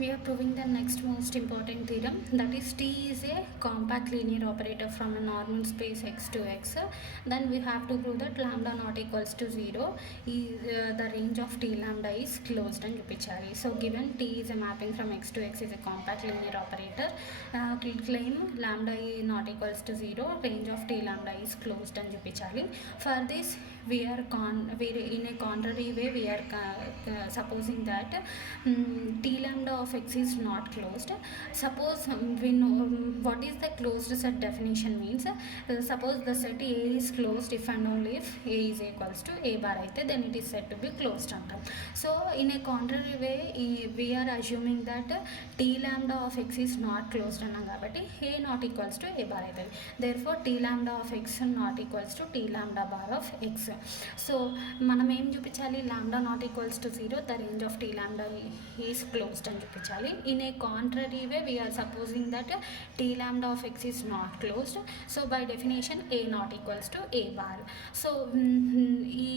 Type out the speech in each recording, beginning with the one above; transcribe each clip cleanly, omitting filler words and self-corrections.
We are proving the next most important theorem, that is T is a compact linear operator from a normal space x to x. Then we have to prove that lambda not equals to 0 is the range of T lambda is closed and చూపించాలి. So given T is a mapping from x to x is a compact linear operator, claim lambda is not equals to 0, range of T lambda is closed and చూపించాలి. For this we are in a contrary way we are supposing that T lambda of x is not closed. Suppose we know what is the closed set definition means. Suppose the set A is closed if and only if A is equals to A bar అయితే then it is said to be closed అంటాం. So in a contrary way we are assuming that T lambda of x is not closed అన్నాం కాబట్టి A not equals to A bar అవుతుంది. Therefore T lambda of x not equals to T lambda bar of x. So మనం ఏం చూపించాలి, lambda not equals to 0, the range of T lambda is closed అని చూపించాలి. In a contrary way we are supposing that T lambda of x is not closed. So by definition A not equals to A bar. So ఈ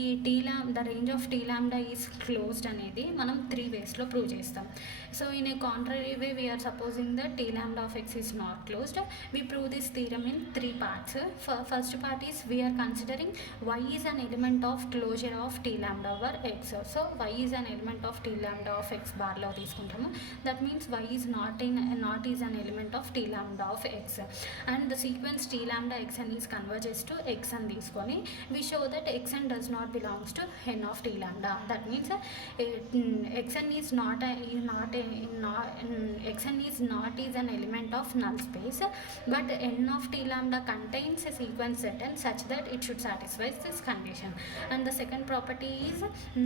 the range of T lambda is closed అనేది మనం 3 waysలో prove చేస్తాం. So in a contrary way we are supposing that T lambda of x is not closed. We prove this theorem in 3 parts. First part is we are considering y is an element of closure of T lambda over x. So y is an element of T lambda of x bar లో తీసుకుంటాము. That means y is not is an element of T lambda of x, and the sequence T lambda xn is converges to xn తీసుకొని we show that xn does not belongs to n of T lambda. That means xn is an element of null space, but n of T lambda contains a sequence Zn such that it should satisfy this condition. And the second property is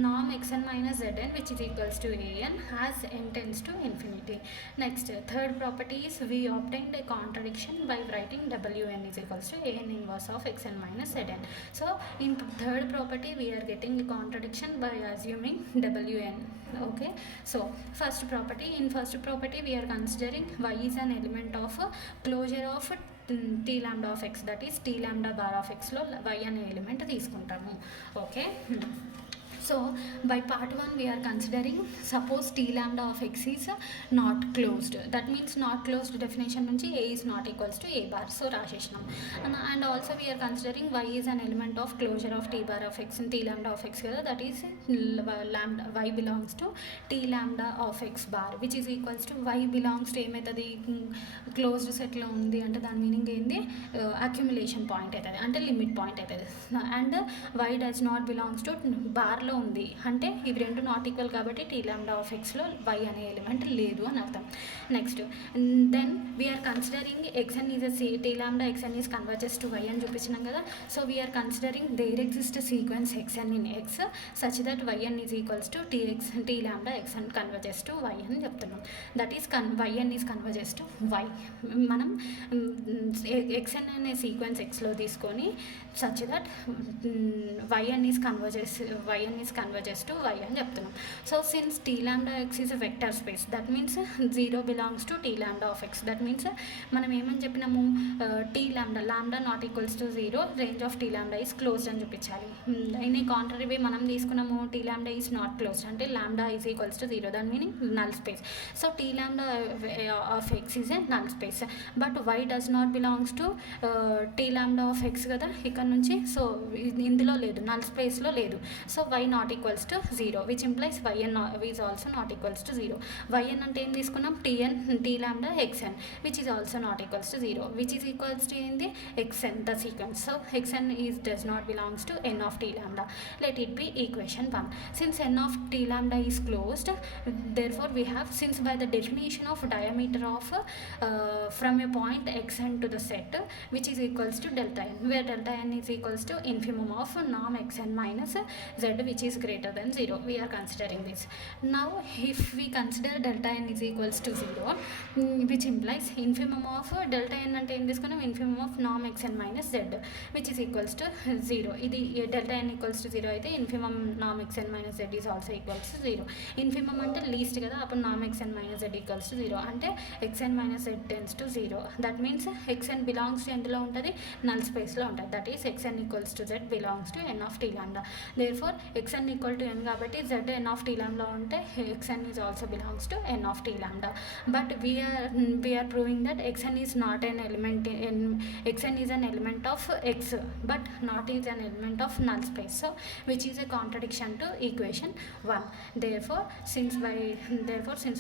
norm xn minus Zn which is equals to an as n tends to infinity. Next, third property is we obtained a contradiction by writing Wn is equals to an inverse of xn minus Zn. So in third property we are getting a contradiction by assuming Wn. Okay, so first property we are considering y is an element of closure of T lambda of x, that is T lambda bar of x లో y అనే element తీసుకుంటాము. Okay, so by part 1 we are considering suppose T lambda of x is not closed. That means not closed definition nunchi A is not equals to A bar, so రాసేసినాం. And also we are considering y is an element of closure of T bar of x in T lambda of x కదా, that is lambda y belongs to T lambda of x bar which is equals to y belongs to ఏమవుతుంది, closed సెట్లో ఉంది అంటే దాని meaning ఏంది, accumulation point అవుతుంది అంటే limit point అవుతుంది. And y does not belongs to బార్లో ఉంది అంటే ఇవి రెండు నాట్ ఈక్వల్ కాబట్టి T lambda of x లో y అనే ఎలిమెంట్ లేదు అని అర్థం. Next then we are considering xn is T lambda xn is converges to y అని చూపించినాం కదా. So we are considering there exist sequence xn in x such that yn is equals to T lambda xn converges to y అని చెప్తున్నాం. That is yn is converges to y. మనం xn అనే sequence xలో తీసుకొని such that yn is converges to y అని చెప్తున్నాం. So since T lambda x is a vector space, that means 0 belongs to T lambda of x. that means మనం ఏమని చెప్పినాము, T lambda not equals to 0, range of T lambda is closed అని చూపించాలి. In a contrary వే మనం తీసుకున్నాము T lambda is not closed అంటే lambda is equals to 0, దాని meaning null space. So T lambda of x is a null space, but y does not belongs to T lambda of x కదా ఇక్కడ నుంచి. So ఇందులో లేదు, null spaceలో లేదు. So y not equals to 0 which implies yn is also not equals to 0. yn అంటే ఏం తీసుకున్నాం, T lambda xn which is also not equals to 0 which is equals to ఏంది, xn the sequence. So xn does not belongs to n of T lambda. Let it be equation 1. Since n of T lambda is closed, therefore we have, since by the definition of diameter of from a point xn to the set which is equals to delta n, where delta n is equals to infimum of norm xn minus z which is greater than 0. We are considering this. Now if we consider delta n is equals to 0, which implies infimum of delta n అంటే ఏం తీసుకున్నాం, infimum of norm xn minus z which is equals to 0. ఇది delta n equals to 0 అయితే infimum norm xn minus z is also equals to 0. infimum అంటే least కదా, అప్పుడు norm xn minus z equals to 0 అంటే xn minus z tends to 0. that means xn belongs to ఎందులో ఉంటుంది, null space లో ఉంటుంది. that is xn equals to z belongs to n of T lambda. Therefore xn xn equal to n కాబట్టి z n of T lambda ఉంటే xn is also belongs to n of T lambda. But we are proving that xn is not an element in xn is an element of x but not is an element of null space, so which is a contradiction to equation 1. Therefore since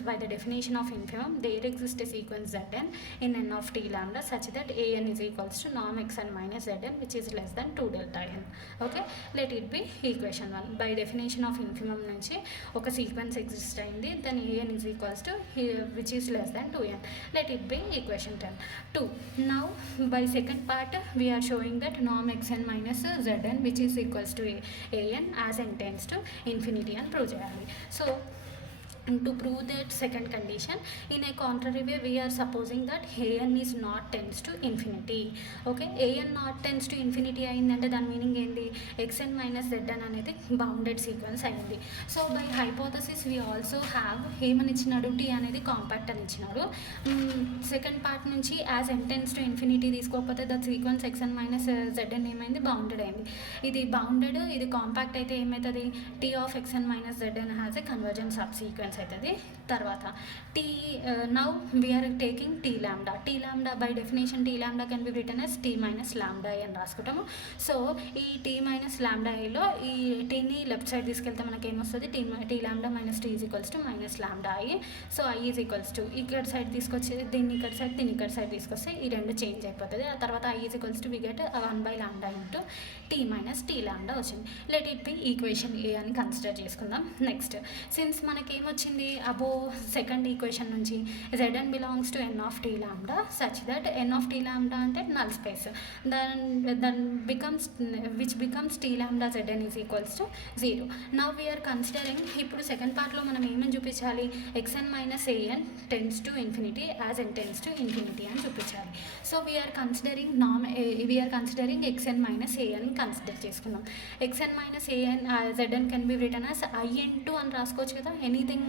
by the definition of infimum there exists a sequence zn in n of t lambda such that an is equals to norm xn minus zn which is less than 2 delta n. Okay, let it be equation 1. By definition of infimum nunchi oka sequence exist ayindi, then an is equals to which is less than 2n. Let it be equation 2. Now by second part we are showing that norm xn minus zn which is equals to an as n tends to infinity and prove cheyali. So to prove that second condition in a contrary way we are supposing that an is not tends to infinity. Okay, an not tends to infinity ayindante దాని meaning ఏంటి, xn minus zn అనేది bounded sequence అయింది. So by hypothesis we also have ఏమని ఇచ్చినాడు, T అనేది compact అని ఇచ్చినాడు. Second part నుంచి as n tends to infinity తీసుకోకపోతే the sequence xn minus zn ఏమైంది, బౌండెడ్ అయింది. ఇది బౌండెడ్, ఇది కాంపాక్ట్ అయితే ఏమవుతుంది, T of xn minus zn has a convergent subsequence అవుతుంది. తర్వాత T now we are taking T lambda by definition tea lambda can be written as T minus lambda అని రాసుకుంటాము. సో ఈ టీ మైనస్ లాంబ్డా ఐలో ఈ టీని left side తీసుకెళ్తే మనకి ఏమొస్తుంది, T lambda minus T is equals to minus lambda I. So I is equals to ఇక్కడ సైడ్ తీసుకొచ్చి దీన్ని ఇక్కడ సైడ్ తీసుకొస్తే ఈ రెండు చేంజ్ అయిపోతుంది. ఆ తర్వాత i is equals to we get 1 by lambda into T minus T lambda వచ్చింది. Let it be equation A అని కన్సిడర్ చేసుకుందాం. నెక్స్ట్ సిన్స్ మనకేమొచ్చింది, అబో సెకండ్ ఈక్వేషన్ నుంచి zn belongs to n of T lambda such that n of T lambda అంటే null space, then becomes T lambda zn is equals to 0. Now we are considering, ఇప్పుడు second పార్ట్లో మనం ఏమని చూపించాలి, xn minus an tends to infinity as n tends to infinity అని చూపించాలి. So we are considering xn minus a అని consider చేసుకున్నాం. xn minus an zn can be written as i into అని రాసుకోవచ్చు కదా, ఎనీథింగ్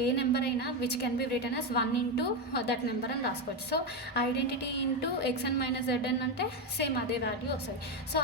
ఏ నెంబర్ అయినా which can be written as 1 into that number అని రాసుకోవచ్చు. So identity into xn minus zn అంటే సేమ్ అదే వాల్యూ వస్తుంది. So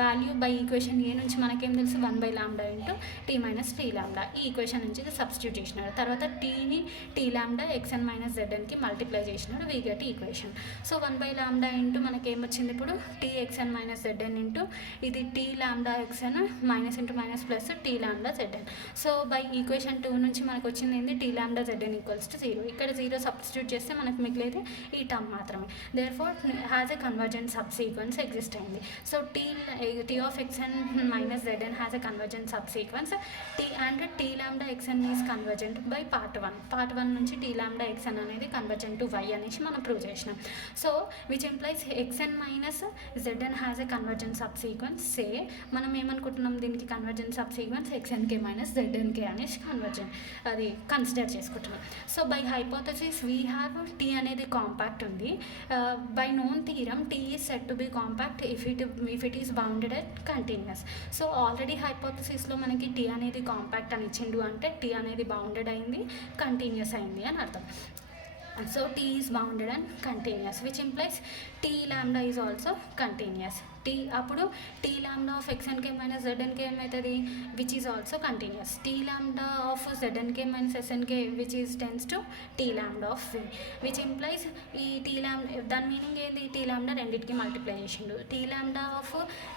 value by equation A నుంచి మనకేం తెలుసు, 1 by lambda into T minus T lambda, ఈ ఈక్వేషన్ నుంచి సబ్స్టిట్యూట్ చేసినాడు. తర్వాత టీని టీ లాంబ్డా xn మైనస్ znకి మల్టిప్లై చేసినాడు, we get equation. So 1 by lambda into మనకేమొచ్చింది ఇప్పుడు T xn minus zn into ఇది T lambda xn minus into minus plus T lambda zn. So by equation 2 నుంచి మనకు వచ్చింది ఏంది, T lambda zn equals to 0. ఇక్కడ 0 substitute చేస్తే మనకు మిగిలేదు ఈ టర్మ్ మాత్రమే. Therefore has a convergent subsequence exist అయింది. So T of xn minus zn has a convergent subsequence T lambda xn is convergent by part 1 నుంచి T lambda xn అనేది convergent to y అనేసి మనం prove చేసినాం. So which implies xn minus zn has a convergent subsequence. Say మనం ఏమనుకుంటున్నాం, దీనికి convergent subsequence xnk minus znk అనేసి అది కన్సిడర్ చేసుకుంటున్నాం. So by hypothesis we have T అనేది కాంపాక్ట్ ఉంది. By known theorem T is set to be compact if it is bounded at continuous. So already హైపోథసిస్లో మనకి T అనేది compact అని ఇచ్చిండు అంటే టీ అనేది బౌండెడ్ అయింది, కంటిన్యూస్ అయింది అని అర్థం. So T is bounded and continuous, which implies T lambda is also continuous. అప్పుడు T lambda of xnk minus znk ఏమవుతుంది, which is also continuous. T lambda of znk minus snk which is tends to T lambda of v, which implies ఈ T lambda దాని meaning ఏంది, T lambda రెండింటికి multiply చేసిండు. T lambda of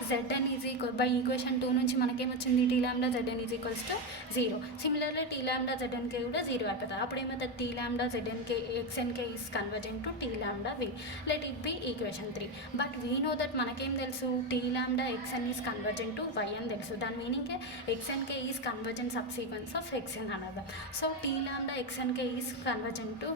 zn is equal by equation 2 నుంచి మనకేమొచ్చింది, T lambda zn is equals to 0. Similarly T lambda znk కూడా 0 అయిపోతుంది. అప్పుడు ఏమవుతుంది, T lambda xnk is convergent to T lambda v. Let it be equation 3. But we know that మనకేం తెలుసు, T lambda xn is convergent to y అని తెలుసు. దాని meaning xnk is convergent subsequence of xn అనదా. So T lambda xnk is convergent to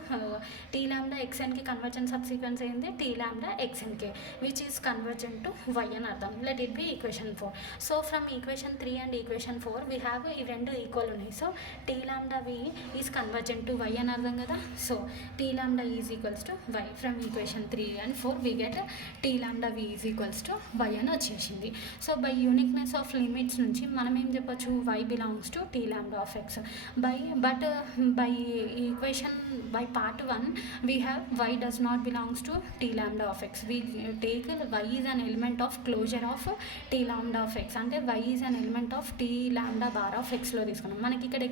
T lambda xnకి convergent subsequence ఏంది, T lambda xnk which is convergent to y అని అర్థం. Let it be equation 4. So from equation 3 and equation 4 we have ఈ రెండు equal ఉన్నాయి. So T lambda v is convergent to y అని అర్థం కదా. So T lambda is equals to y. From equation 3 and 4 we get T lambda v is equals to y అని వచ్చేసింది. So by uniqueness of limits నుంచి మనం ఏం చెప్పొచ్చు, y belongs to T lambda of x by equation by part 1 we have y does not belongs to T lambda of X. We take Y is an element of closure of T lambda of X, అంటే Y is an element of T lambda bar of ఎక్స్లో తీసుకున్నాం. మనకి ఇక్కడ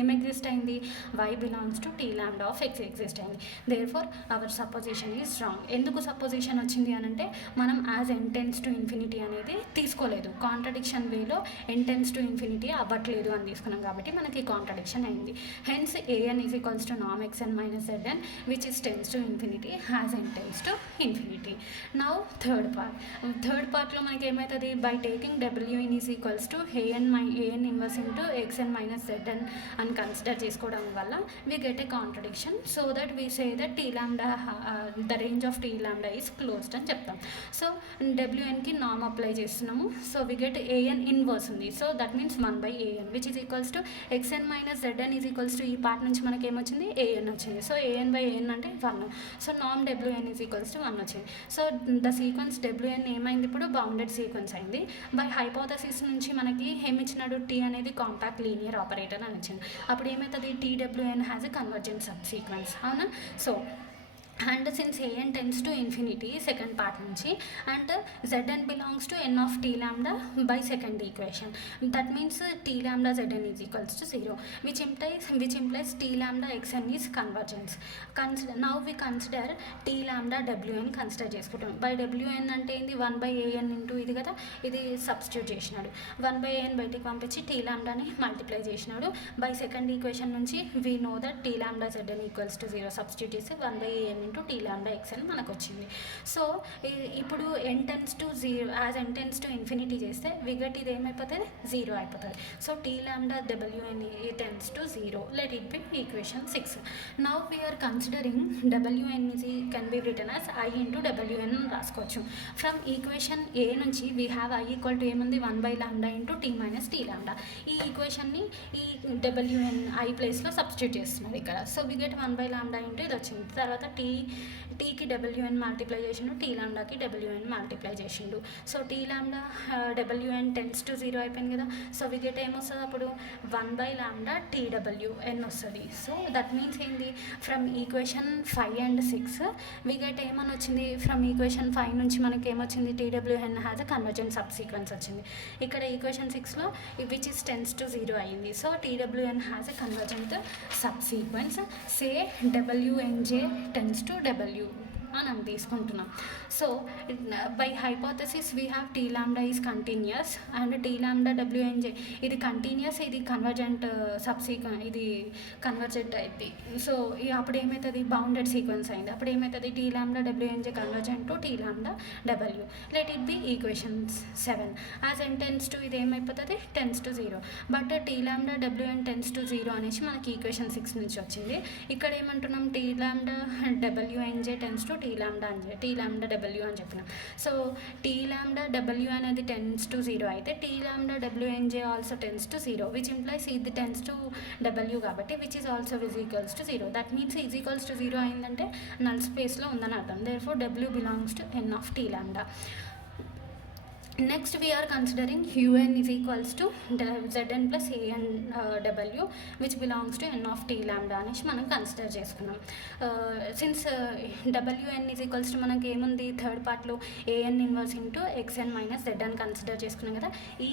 ఏం exist అయింది, Y belongs to T lambda of X exist అయింది. Therefore our supposition is wrong. ఎందుకు supposition వచ్చింది అని అంటే మనం as N tends to infinity అనేది తీసుకోలేదు, కాంట్రడిక్షన్ వేలో ఎన్ టెన్స్ టు ఇన్ఫినిటీ అవ్వట్లేదు అని తీసుకున్నాం కాబట్టి మనకి కాంట్రడిక్షన్ అయింది. Hence a n is equals to నామ్ x n minus z n which is tends to infinity has n tends to infinity. Now third పార్ట్లో మనకి ఏమవుతుంది, బై టేకింగ్ డబ్ల్యూఎన్ is equals to a n inverse into x n minus z n అని consider చేసుకోవడం వల్ల we get a contradiction, so that we say that t lambda the range of t lambda is closed అని చెప్తాం. So డబ్ల్యూఎన్కి నామ్ apply చేస్తున్నాము. So we get A N inverse ఉంది. So that means 1/an which is equals to X N minus Z N is equals to ఈ part నుంచి మనకి ఏమొచ్చింది, ఏఎన్ వచ్చింది. సో ఏఎన్/ఏఎన్ అంటే 1. సో నామ్ డబ్ల్యూఎన్ ఈజ్ ఈక్వల్స్ టు 1 వచ్చింది. సో ద సీక్వెన్స్ డబ్ల్యూఎన్ ఏమైంది, ఇప్పుడు బౌండెడ్ సీక్వెన్స్ అయింది. బై హైపోథసిస్ నుంచి మనకి ఏమిచ్చినాడు, టీ అనేది కాంపాక్ట్ లీనియర్ ఆపరేటర్ అని వచ్చింది. అప్పుడు ఏమవుతుంది, T W N has a convergent subsequence, అవునా. So and since A N tends to infinity second part నుంచి, and Z N belongs to N of T lambda by second equation, that means T lambda Z N is equals to 0 which implies T lambda X N is convergence. Now we consider T lambda W N consider చేసుకుంటాం. By W N అంటే ఏంది, 1/an into ఇది కదా, ఇది substitute చేసినాడు. 1/an బయటికి పంపించి tea లాంబ్డాని multiply చేసినాడు. బై సెకండ్ ఈక్వేషన్ నుంచి we know that T lambda ZN equals to 0 substitute చేసి 1/an into tea lambda X అని మనకు వచ్చింది. సో ఇప్పుడు N tends to 0 as N tends to infinity చేస్తే విగట్ ఇది ఏమైపోతుంది, 0 అయిపోతుంది. So T lambda W N tends to 0, let it be equation 6. Now we are considering W N can be written as I into W N రాసుకోవచ్చు. ఫ్రమ్ ఈక్వేషన్ ఏ నుంచి we have I equal to ఏముంది, 1/λ into T minus T lambda. ఈ ఈక్వేషన్ని ఈ WN I ప్లేస్లో substitute చేస్తున్నారు ఇక్కడ. So we get 1/λ into ఇది వచ్చింది. తర్వాత టీకి డబ్ల్యూఎన్ మల్టిప్లై చేసిండు, టీ లాంబ్డాకి డబ్ల్యూఎన్ మల్టిప్లై చేసిండు. So T lambda W N tends to 0 అయిపోయింది కదా. సో వి గెట్ ఏమొస్తుంది అప్పుడు, 1/λ TWN వస్తుంది. సో దట్ మీన్స్ ఏంది, from equation 5 and 6 we get ఏమని వచ్చింది, ఫ్రమ్ ఈక్వేషన్ 5 నుంచి మనకి ఏమొచ్చింది, TWN has a convergent subsequence వచ్చింది. ఇక్కడ ఈక్వేషన్ 6లో విచ్ ఇస్ టెన్స్ టు 0 అయ్యింది. So TWN has a convergent subsequence, say WNJ tends to W అని తీసుకుంటున్నాం. So by hypothesis we have T lambda is continuous and T lambda W N J ఇది continuous, ఇది convergent సబ్సీక్వెన్స్, ఇది convergent అయింది. So అప్పుడు ఏమవుతుంది, bounded sequence అయింది. అప్పుడు ఏమవుతుంది, T lambda W N J convergent to T lambda W. Let it be equations 7 as N tends to ఇది ఏమైపోతుంది, tends to 0. But T lambda W N tends to 0 అనేసి మనకి ఈక్వేషన్ 6 నుంచి వచ్చింది. ఇక్కడ ఏమంటున్నాం, T lambda W N J tends to T lambda W అని చెప్పినాం. సో టీ లాంబ్డా డబ్ల్యూ అనేది టెన్స్ టు 0 అయితే T lambda W N J also tends to 0 which implies ఇది టెన్స్ టు డబ్ల్యూ కాబట్టి which is also is equals to 0. That means is equals to 0 అయిందంటే null స్పేస్లో ఉందని అర్థం. దేర్ ఫోర్ డబ్ల్యూ belongs to N of T lambda. Next we are considering un is equals to zn plus an w which belongs to n of t lambda అనేసి మనం consider చేసుకున్నాం. Since wn is equals to మనకి ఏముంది, third పార్ట్లో an inverse into xn minus zn consider చేసుకున్నాం కదా. ఈ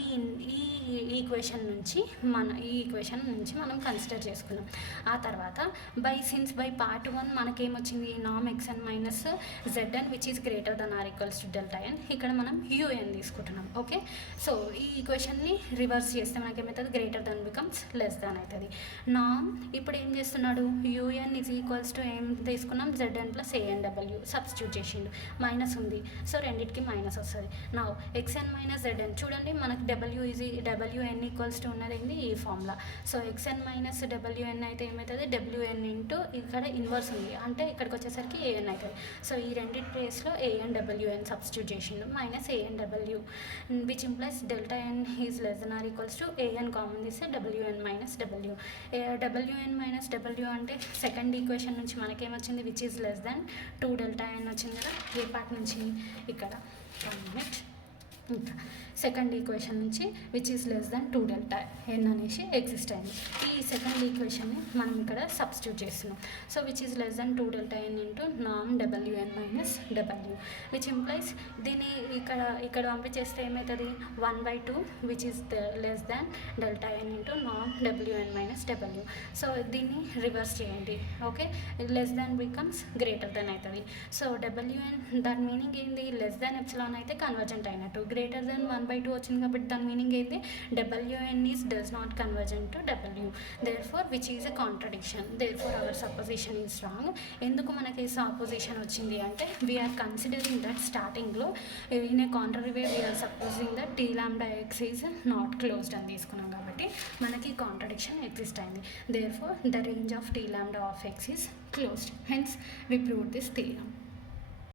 equation నుంచి మనం కన్సిడర్ చేసుకున్నాం. ఆ తర్వాత బై పార్ట్ 1 మనకేమొచ్చింది, నామ్ xn minus zn which is greater than or equals to delta n. ఇక్కడ మనం un తీసుకుంటాం. ఓకే, సో ఈ ఈక్వేషన్ని రివర్స్ చేస్తే మనకి ఏమవుతుంది, greater than becomes less than అవుతుంది. నామ్ ఇప్పుడు ఏం చేస్తున్నాడు, యూఎన్ ఈజ్ ఈక్వల్స్ టు ఏం తీసుకున్నాం, జెడ్ఎన్ ప్లస్ ఏఎన్డబ్ల్యూ సబ్స్టిట్యూట్ చేసిండు. మైనస్ ఉంది, సో రెండింటికి మైనస్ వస్తుంది. నా ఎక్స్ఎన్ మైనస్ జెడ్ఎన్ చూడండి, మనకి డబ్ల్యూఎన్ ఈక్వల్స్ టు ఉన్నది ఏంటి, ఈ formula. So x n minus WN అయితే ఏమవుతుంది, డబ్ల్యూఎన్ ఇంటూ ఇక్కడ ఇన్వర్స్ ఉంది అంటే ఇక్కడికి వచ్చేసరికి ఏఎన్ అవుతుంది. సో ఈ రెండింటి ప్లేస్లో ఏఎన్ డబ్ల్యూఎన్ సబ్స్టిట్యూట్ చేసిండు, minus ANW which implies delta n is less than or equals to an common తీస్తే wn minus w. wn minus w అంటే సెకండ్ ఈక్వేషన్ నుంచి మనకేమొచ్చింది, which is less than 2 delta n వచ్చింది కదా. ఏ part నుంచి, ఇక్కడ 1 minute. ఇంకా సెకండ్ ఈక్వేషన్ నుంచి which is less than 2 delta N అనేసి ఎగ్జిస్ట్ అయింది. ఈ సెకండ్ ఈక్వేషన్ని మనం ఇక్కడ సబ్స్టిట్యూట్ చేస్తున్నాం. So which is less than 2 delta n into నామ్ W N minus W, which implies దీన్ని ఇక్కడ పంపించేస్తే ఏమవుతుంది 1/2 which is less than delta n into నామ్ డబ్ల్యూఎన్ మైనస్ డబ్ల్యూ. సో దీన్ని రివర్స్ చేయండి. Okay, less than becomes greater than అవుతుంది. So W N దాని మీనింగ్ ఏంది, లెస్ దాన్ ఎప్సిలాన్ అయితే కన్వర్జెంట్ అయినట్టు, గ్రేటర్ దెన్ 1/2 వచ్చింది కాబట్టి దాని మీనింగ్ ఏంది, W N is does not convergent to డబ్ల్యూ, therefore which is a contradiction, therefore our supposition is wrong. ఎందుకు మనకి సపోజిషన్ వచ్చింది అంటే వీఆర్ కన్సిడరింగ్ దట్ స్టార్టింగ్లో in a contrary way we are supposing that T lambda x is not closed అని తీసుకున్నాం కాబట్టి మనకి కాంట్రడిక్షన్ ఎగ్జిస్ట్ అయింది. Therefore the range of T lambda of x is closed. Hence, we proved this theorem.